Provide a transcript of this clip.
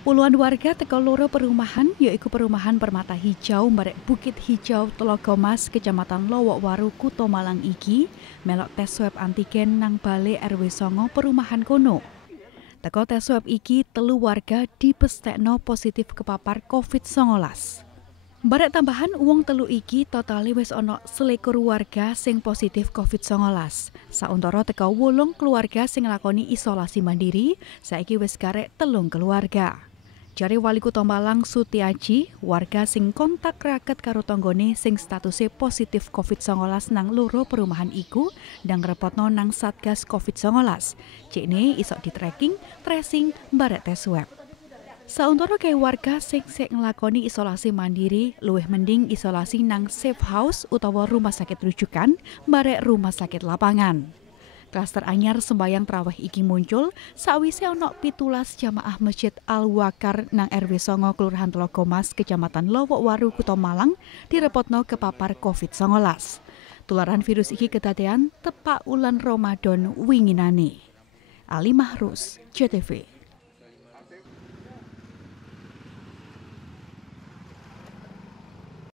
Puluhan warga teko loro perumahan yaiku perumahan Permata Hijau Mbarek Bukit Hijau Telaga Mas Kecamatan Lowokwaru Kuto Malang iki melok tes swab antigen nang Balai RW 9 perumahan kono. Teko tes swab iki telu warga dipestekno positif kepapar COVID-19. Barek tambahan wong telu iki totali wis ana 21 warga sing positif COVID-19. Sauntara teka 8 keluarga sing nglakoni isolasi mandiri, saiki wis karek 3 keluarga. Jare Wali Kutha Malang Sutiaji, warga sing kontak raket karo tanggane sing statuse positif COVID-19 nang loro perumahan iku ndang ngrepotno nang Satgas COVID-19. Cikne iso di-tracking, tracing, barek tes swab. Sauntara kae warga sing nglakoni isolasi mandiri luwih mending isolasi nang safe house utawa rumah sakit rujukan barek rumah sakit lapangan. Klaster anyar sembayang traweh iki muncul sakwise ana 17 jamaah Masjid Al-Wakar nang RW 9 Kelurahan Telaga Mas Kecamatan Lowokwaru Kuto Malang direpotno kepapar COVID-19. Tularan virus iki kedadean tepak ulan Ramadan winginane. Ali Mahrus, JTV.